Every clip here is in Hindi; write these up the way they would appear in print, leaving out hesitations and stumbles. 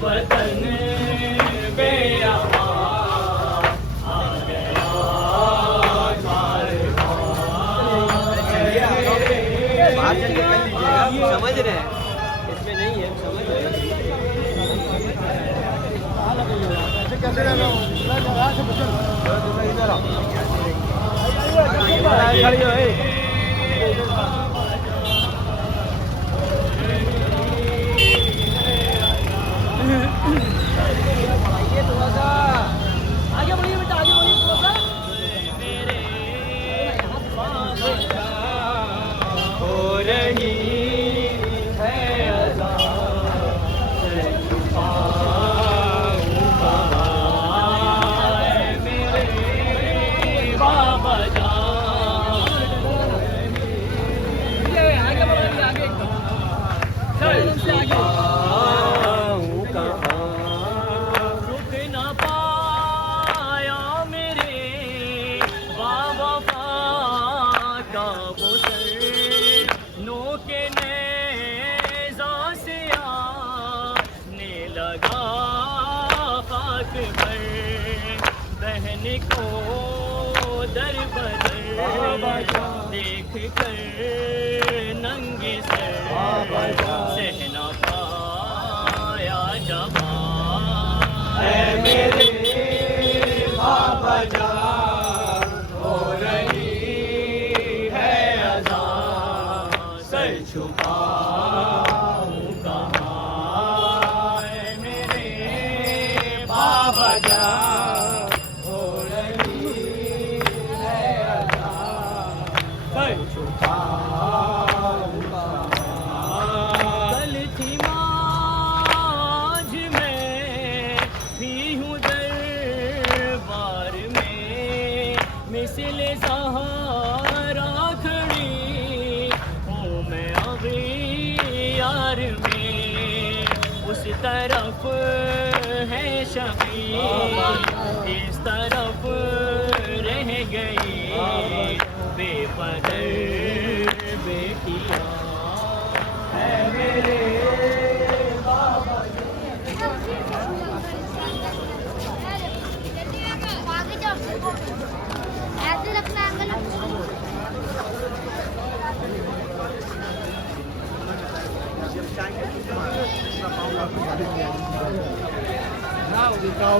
वतन बेअमा आ गया बाहर चल के कर लीजिएगा, समझ रहे हैं, इसमें नहीं है, समझ रहे हैं। खड़ी हो आगे बढ़िए बेटा, आगे बढ़िए थोड़ा सा। हो रही है अज़ा, मेरे बाबा जान। आगे बढ़िए, आगे से आगे बहन को दर बदर देख कर नंगे सर सहना पाया जबा मेरे बाबा जान। हो रही है अज़ा, सर छुपाऊं कहाँ मेरे बाबा जान। कल थी माझ में भी हूँ दरबार में, मिसले सहारा खड़ी हूँ मैं अभी यार में। उस तरफ है शफी, इस तरफ रह गई बेपदर बेटियां है मेरे बाबा। ऐसे रखना angle. Now we go.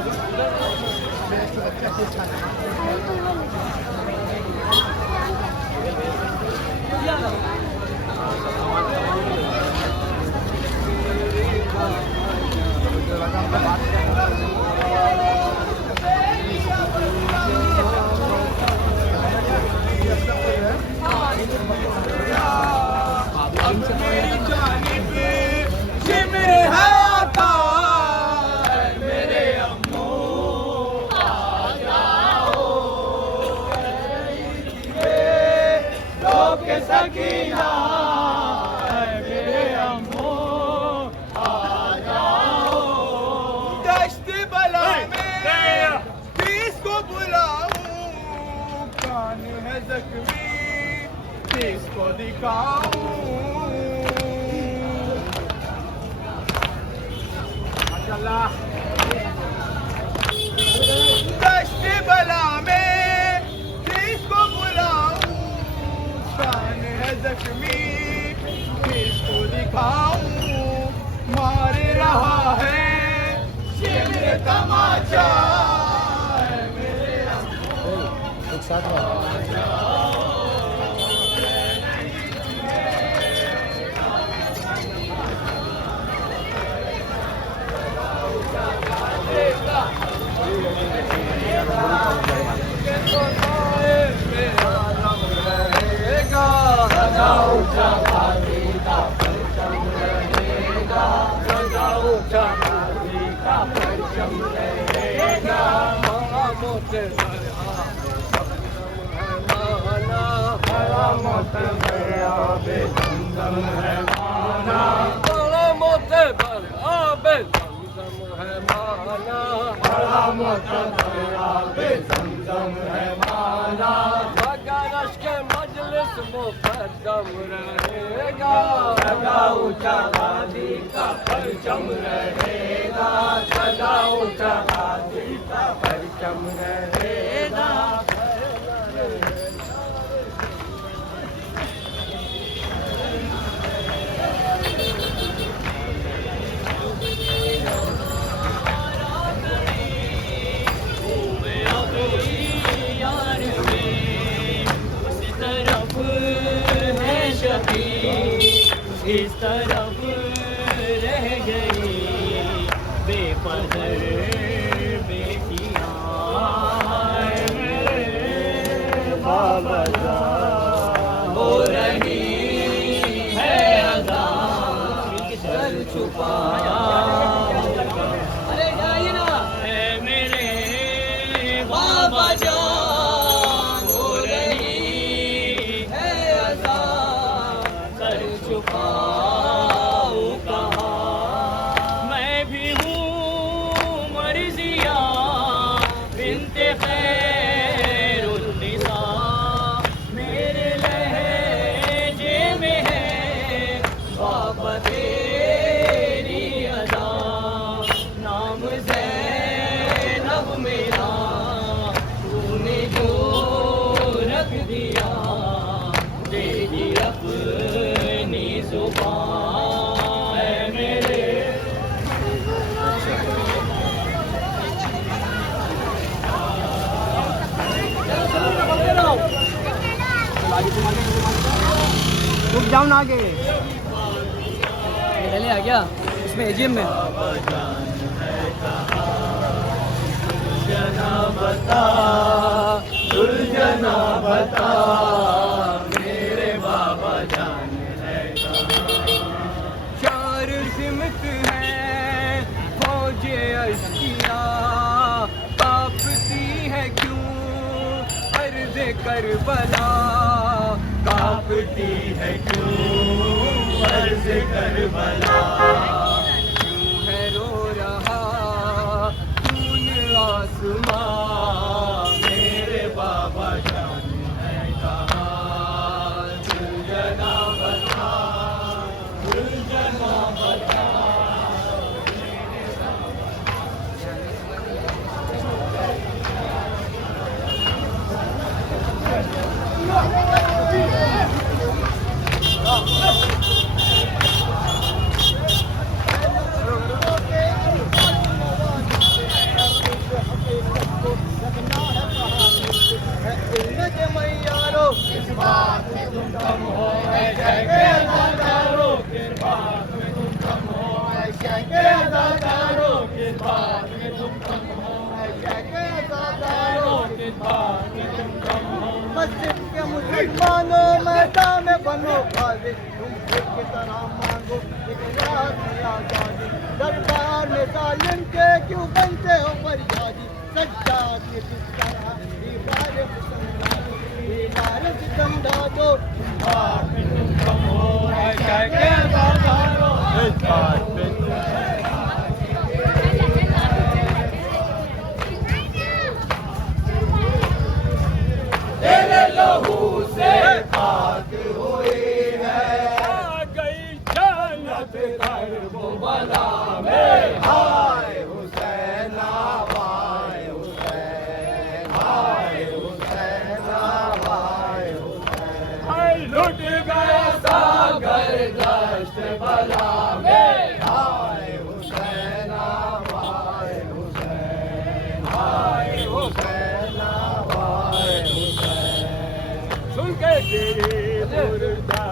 Sakina मेरे अम्मो आ जाओ। दश्त बला में किसको बुलाऊं, कान है जख्मी किसको दिखाऊं। माशाल्लाह। दश्त बला में किसको बुलाऊं, कान है जख्मी किसको दिखाऊं। मार रहा है शिमर तमाचा मेरे एक साथ मुकद्दम रहेगा, सदा ऊंचा गादी का परचम रहेगा, सदा ऊंचा गादी का परचम रहेगा। इस तरफ रह गई बेपदर बेटियां, बाबा हो रही है अदा सर छुपाया। अरे जाइए ना है मेरे बाबा जान, हो रही है अदा सर छुपाऊं कहाँ। मैं भी हूँ मर्जिया बिन्ते खैरुन्निसा, मेरे लहजे में है बाबा तेरी अदा। नाम ज़ैनब मेरा तूने जो रख दिया, तेरी अपनी जुबान है मेरे। रुक जाओ ना आगे। पहले आ गया इसमें एजीएम में। सुलझना बता, सुलझना बता, मेरे बाबा जान है कहाँ। चार सिमत है फौजे अश्किया, कांपती है क्यों अर्ज़ करबला, कांपती है क्यों अर्ज़ करबला। क्यों है रो रहा खून आसमां, मेरे बाबा जान है कहाँ। सुलझना बता, सुलझना बता। मस्जिद के मुसलमानों मैदान में बनो खाली, तुम खुद की तरह मांगो इकरार में आजादी। दरबार में जालिम के क्यों बनते हो फरियादी, सज्जाद के किस तरह दीवार सितमदा दो। बात में तुम कम हो, ऐसा कहता करो, इस बात में तुम तेरे लहू से पाक हुई है, आ गई जन्नत करबला में। हाय हुसैना वाय हुसैन, हाय हुसैना वाय हुसैन। हाय लुट गया सागर दश्त बला में। हाय हुसैना वाय हुसैन, हाय हुसैना वाय हुसैन। सुन के तेरी मुर्दा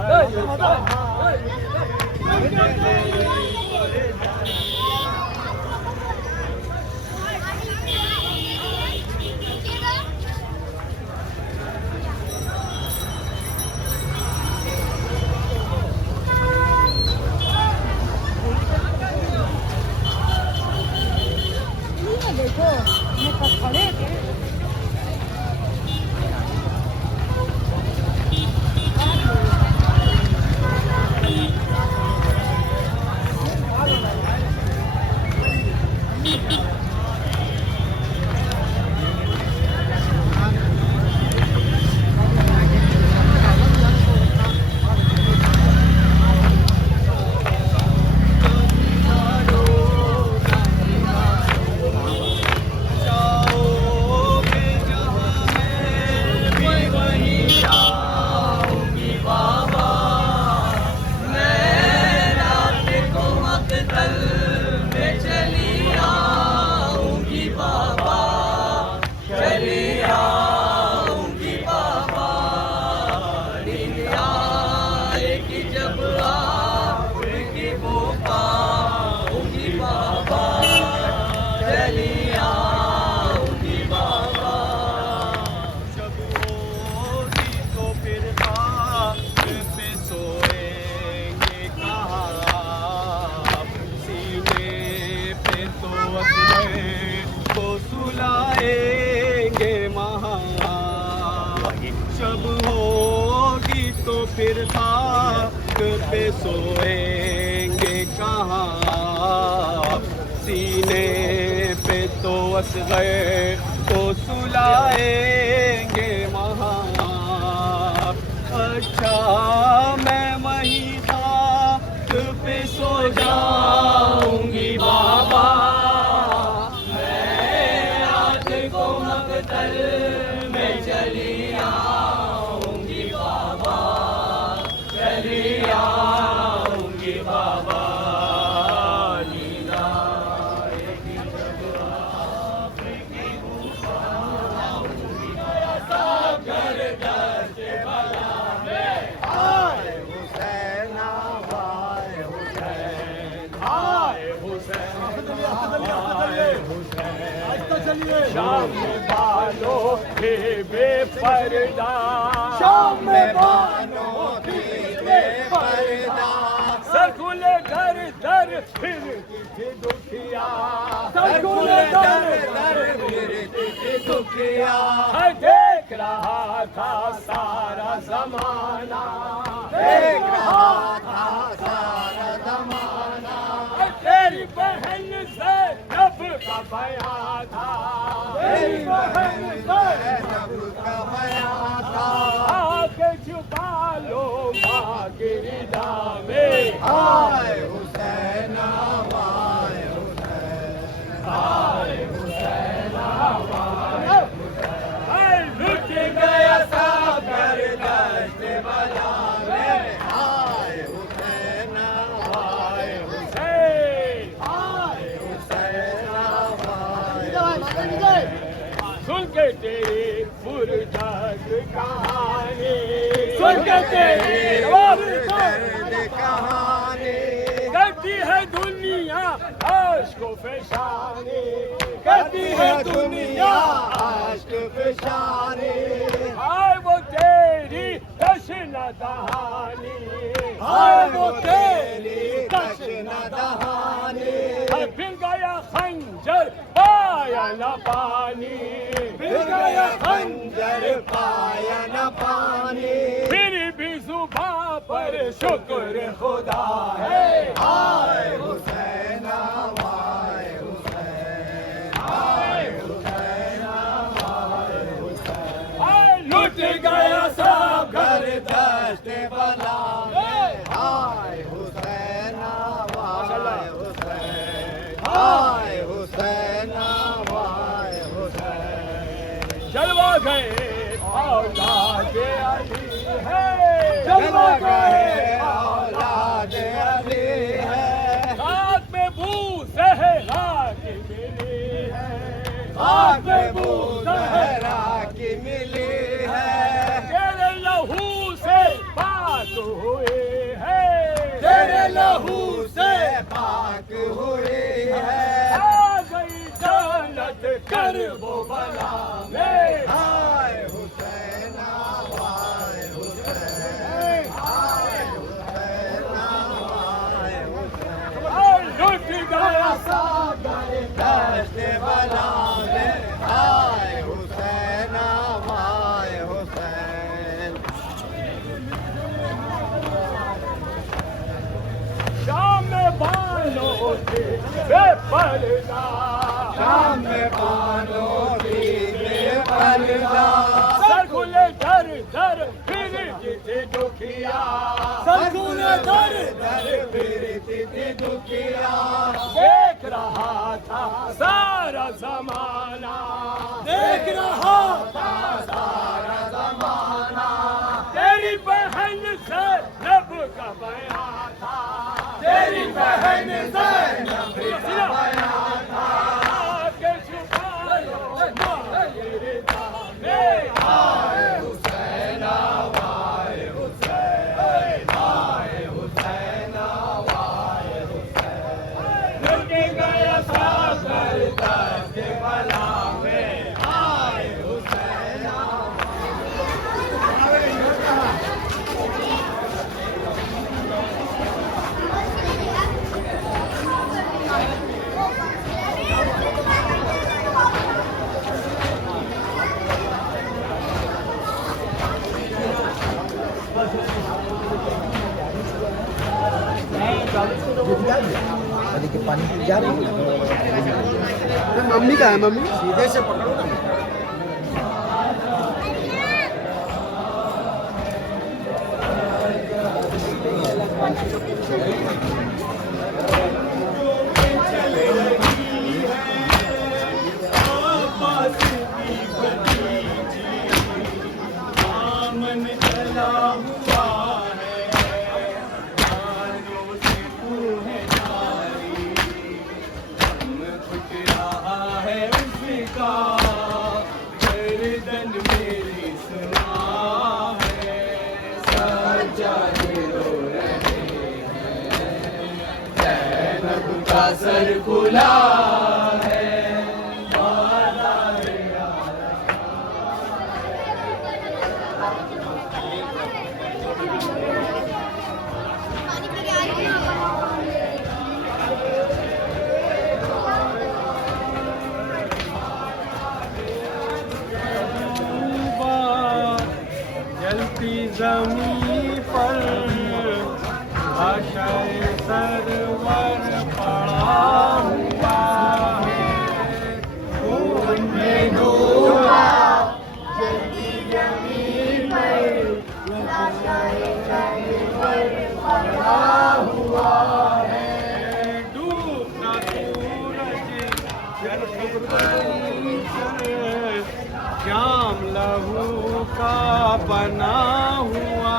सुन के तेरी मुर्दा। देखो मैं कब खड़े थे। पे सोएंगे कहाँ, सीने पे तो असग़र को सुलाएंगे वहाँ। अच्छा मैं वहीं खाक पे सो जाऊंगी बाबा, मैं रात को मक़तल में चली आऊंगी बाबा, चली आऊंगी बाबा। नींद आएगी जब आपकी आऊंगी सब घर दर्द बला में। आए हुसैन आए हुसैन आए हुसैन आए हुसैन, शाम बालों के बेपर्दा, शाम बालों के बेपर्दा, सरकुले दर दर फिरती थी दुखिया, सरकुले दर दर फिरती थी दुखिया। देख रहा था सारा ज़माना, देख रहा था सारा ज़माना, तेरी बहन ज़ैनब का बयां था, तेरी बहन ज़ैनब का बयां था। आके छुपा लो माँ की रिदा में। आए हुसैन आए हुसैन आए हुसैन आए हुसैन, लुट गया सागर दश्त बला में। आए हुसैन आए हुसैन आए हुसैन आए। सुन के तेरी पुरदर्द कहानी, सुन के तेरी पुरदर्द कहानी, करती है दुनिया आश्क फ़िशानी, करती है दुनिया आश्क फ़िशानी। हाय वो तेरी तशना दहानी, हाय वो तेरी तशना दहानी, फिर गया खंजर पाया न पानी, फिर गया खंजर पाया न पानी, फिर भी जुबां पर शुक्र खुदा है। आए हुसैन आए हुसैन आए हुसैन आए हुसैन, आए लुट गया सब घर दश्त बला में। आए हुसैन आए हुसैन आए हुसैन आए हुसैन, जलवा गए औलाद अली है, जलवा गए औलाद अली है। रात में बू ज़हरा की मिली है, रात में बू ज़हरा की मिली है। तेरे लहू से पाक हुए है, तेरे लहू से पाक हुए है। आ गई जन्नत कर वो बला में। आए हुसैन आए हुसैन आए हुसैन आए हुसैन, लुट गया सागर दश्त बला में। आए हुसैन आए हुसैन, शाम में बालों के बेपर्दा, शाम में बालों की बेपर्दा, सरकुले दर दर फिरती थी दुखिया, सरकुले दर दर फिरती थी दुखिया। देख रहा था सारा ज़माना, देख रहा था सारा ज़माना, तेरी बहन ज़ैनब का बयां था, तेरी बहन ज़ैनब का बयां था। आके छुपा लो माँ की रिदा में। आए हुसैन आए हुसैन आए हुसैन आए हुसैन, लुट गया सागर दश्त बला में। आए हुसैन आए जा रही है नदी के पानी की जा रही है। मम्मी का है मम्मी सीधे से पकड़ो ना। सर खुला है जलती जमीन पर आशाए सरवर पड़ा हुआ है खून में डूबा जलती जमीन पर आशाए सरवर पड़ा हुआ है डूबता सूरज श्याम लहू का बना हुआ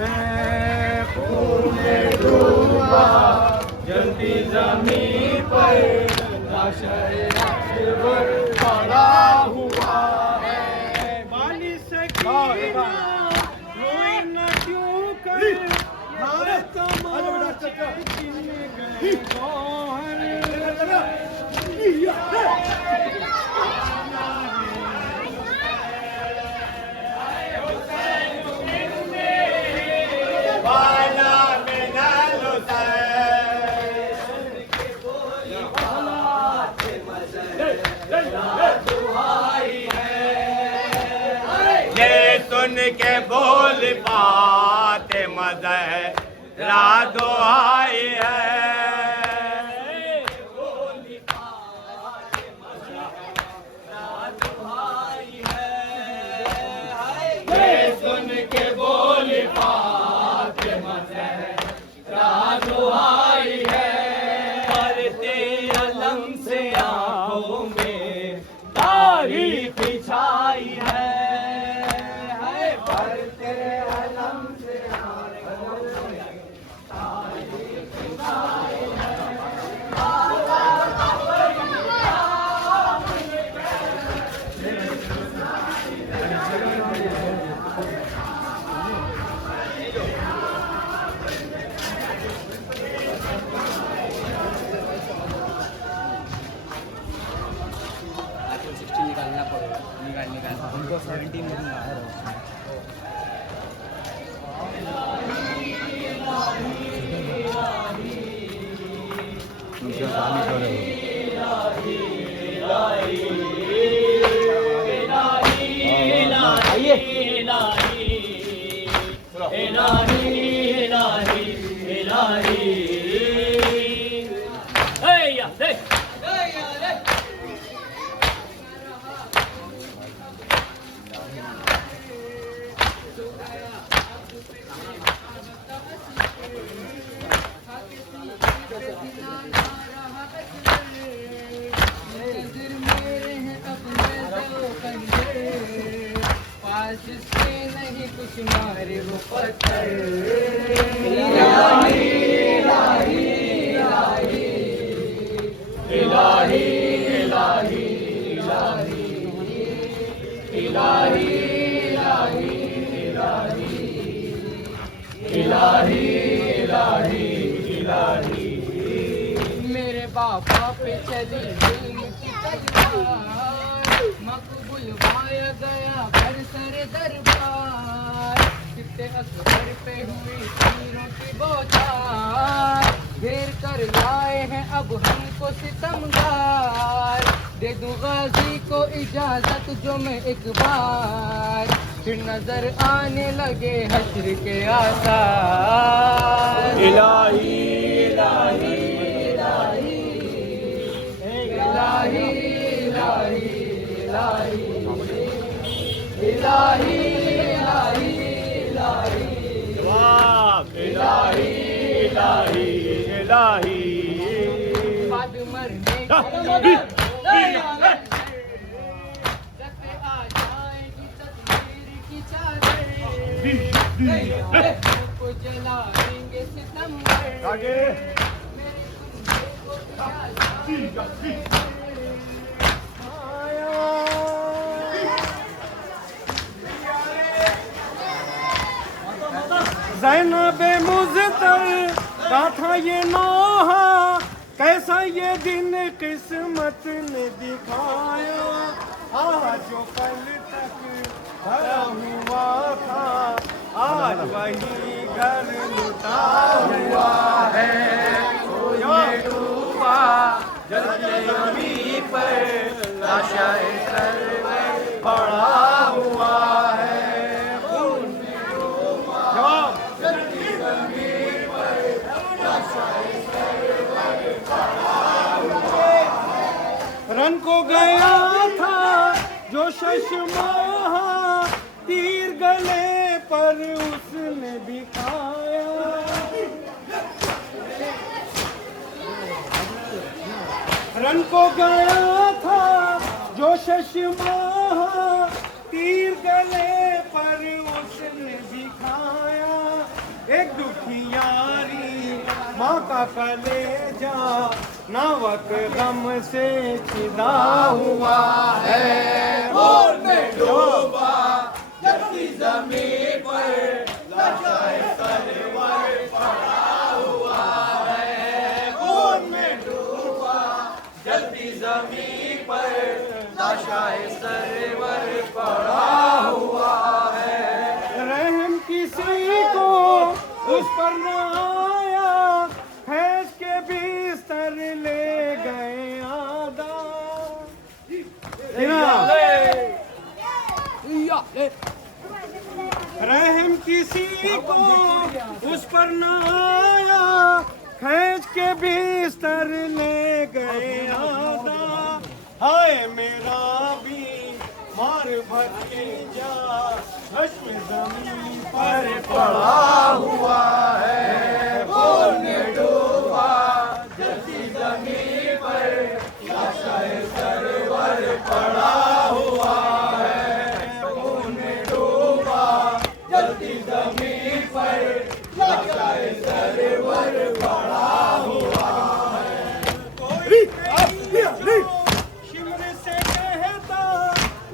है खून में डूबा जल्दी जमीन पर लाशाए सरवर पड़ा हुआ है बाली सकीना रोए न क्यों कर भारत माँ छिन गए गौहर सुन के बोल पाते मज़े राधो आई है सुन के बोल पाते मज़े राधो आई है पर तेरे अलम से आँखों में तारीफ छाई है उनको 17 में बाहर नहीं कुछ मारे वो पत्थर मेरे बाबा पे चली जुल्म की तलवार मकबूल पाया गया पर सर दरबार कितने अकबर पे हुई तीरों की बौछार घेर कर लाए हैं अब हमको सितमगार दे दूं गाजी को इजाजत जो मैं एक बार फिर नजर आने लगे हश्र के आसार इलाही इलाही इलाही इलाही इलाही जवाब इलाही इलाही इलाही बाद मरने हाँ, की रख आ जाएगी तकदीर की चादर को जलाएंगे सितंबर आगे मेरे कुंबे को जला ज़ैनबे मुज़्तर का था ये नौहा कैसा ये दिन किस्मत ने दिखाया आज जो कल तक भरा हुआ था आज वही घर लुटा हुआ है कोई डूबा जलते अमी पर लाशाए सरवर पड़ा हुआ है खून में डूबा जवाब रन को गया था जो शशमाह तीर गले पर उसने दिखाया रन को गया था जो शशमाह तीर गले पर उसने दिखाया एक दुखियारी माँ का कलेजा नावक गम से चिदा हुआ है और में डूबा जलती जमीन पर लाशाए सरवर पड़ा हुआ है और में डूबा जलती जमीन पर लाशाए सरवर पड़ा हुआ है रहम किसी को उस पर न आया फैज के बिस्तर ले गए आदा रहम किसी को उस पर न आया फैज के बिस्तर ले गए आदा हाय मेरा भी मार भतीजा हश्म जमीन पर पड़ा हुआ है खून में डूबा जलती जमीन पर लाशाए सरवर पड़ा हुआ है खून में डूबा जलती जमीन पर लाशाए सरवर पड़ा हुआ है कोई शिमर से कहता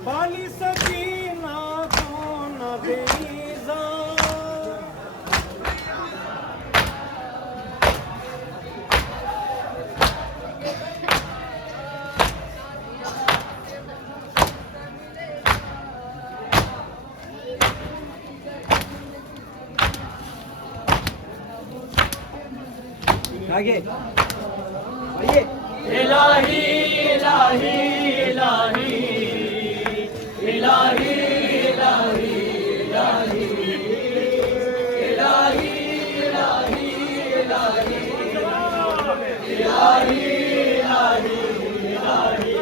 बाली सकीना को न देजा आगे आइए इलाही इलाही इलाही इलाही इलाही इलाही इलाही इलाही इलाही इलाही इलाही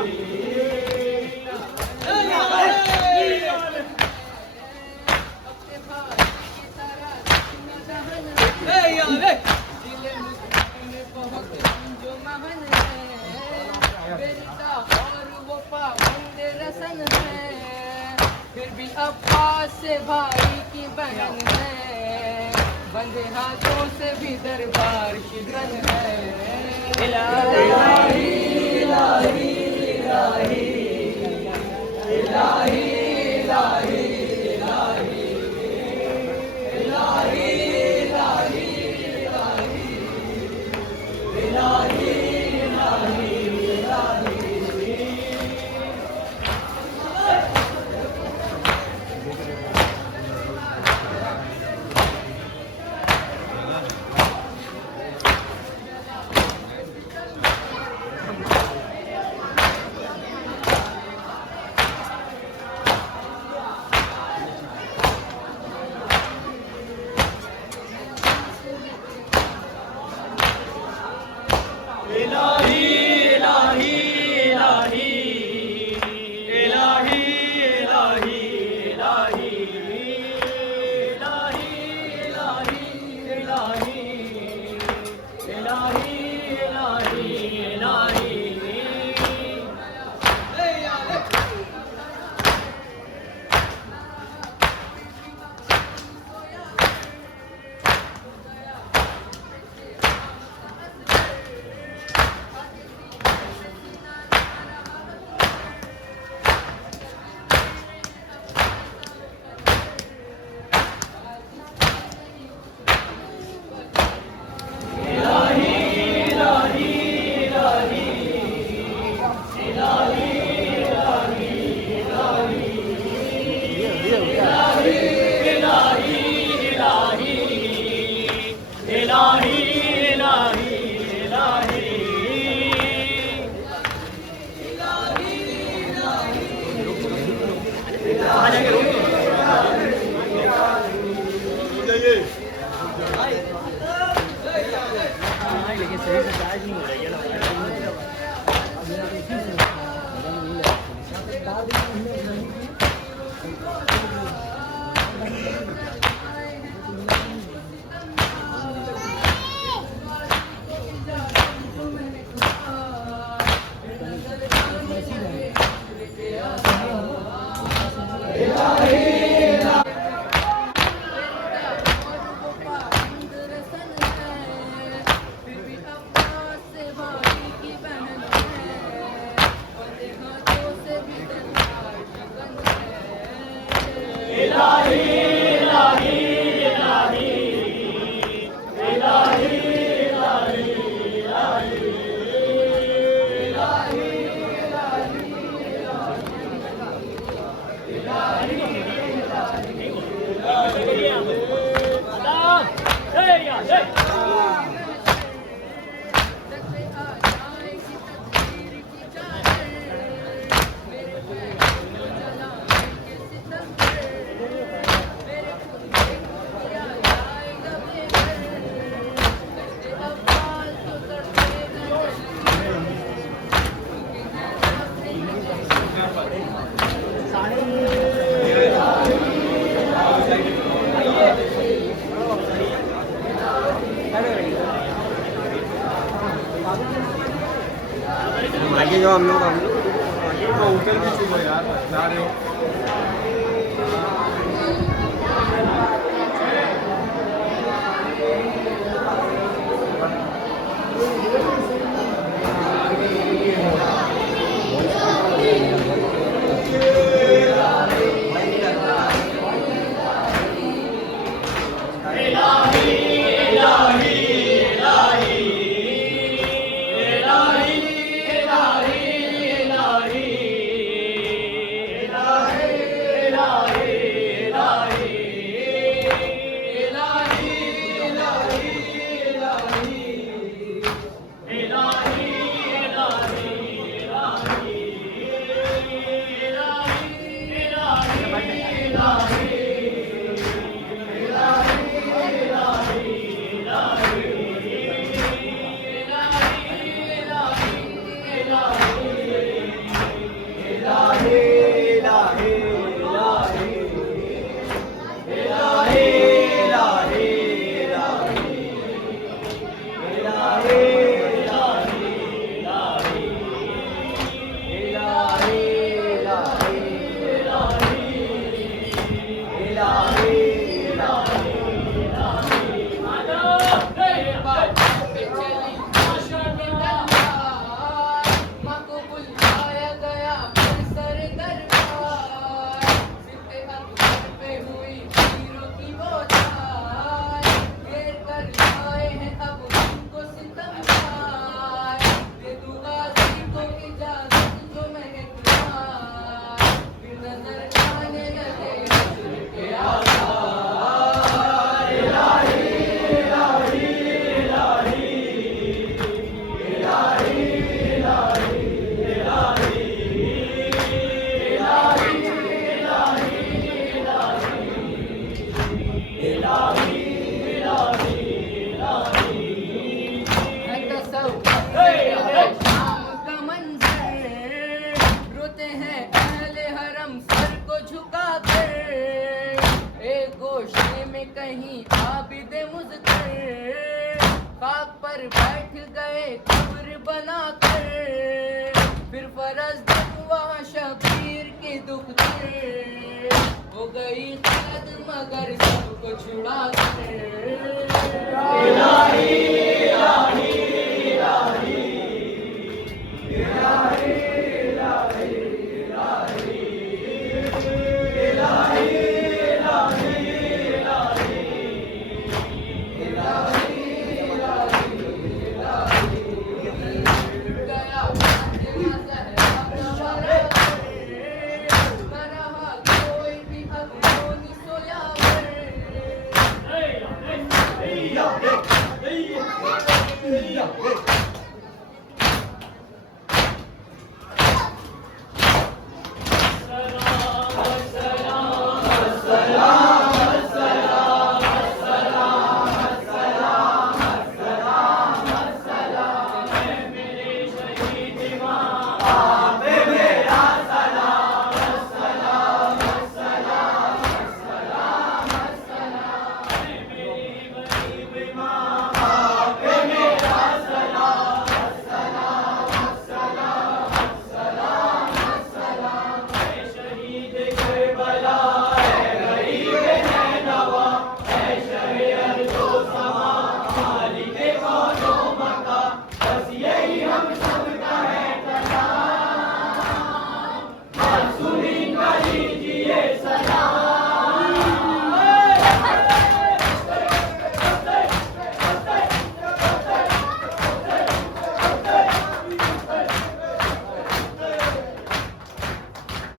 फिर भी अब्बास से भाई की बहन है बंधे हाथों से भी दरबार की गन है इलाही इलाही इलाही इलाही इलाही इलाही इलाही इलाही इलाही इलाही इलाही इलाही इलाही इलाही इलाही लेकिन सही से चार्ज नहीं हो रही है ना। आगे जाओ हम लोग होटल भी चुनो यार, जा रहे हो। कहीं आबिद मुज़्तर खाक पर बैठ गए कब्र बनाकर, फिर फरज वहाँ शबीर के दुख हो गई कैद मगर सबको छुड़ा कर। Yeah.